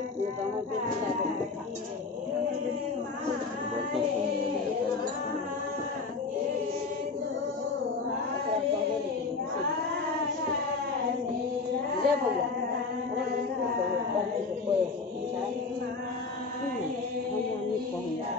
ये तो हम पे नहीं आता बर्तन संग अकरा कहबो नहीं ले बउआ अरे इसको कहो बच्चे को कोई पूछा हम नहीं कहूँगा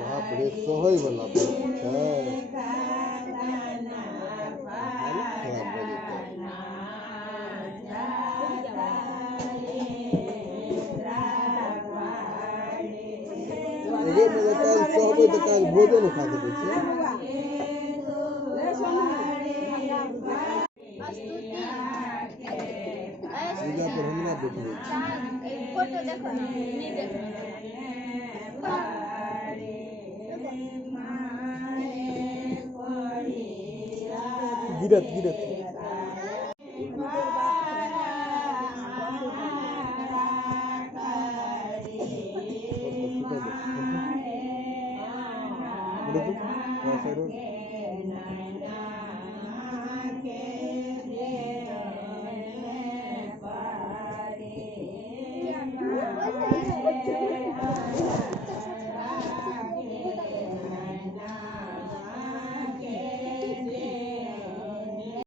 बाप रे सहै वाला बात छै हालत खराब भ जेतै एगे में काल सहबै तऽ काल भोजो न खा सकै छी पूजा पर हमरा बैठबै छी फोटो देखो ना नहीं देखो गिरत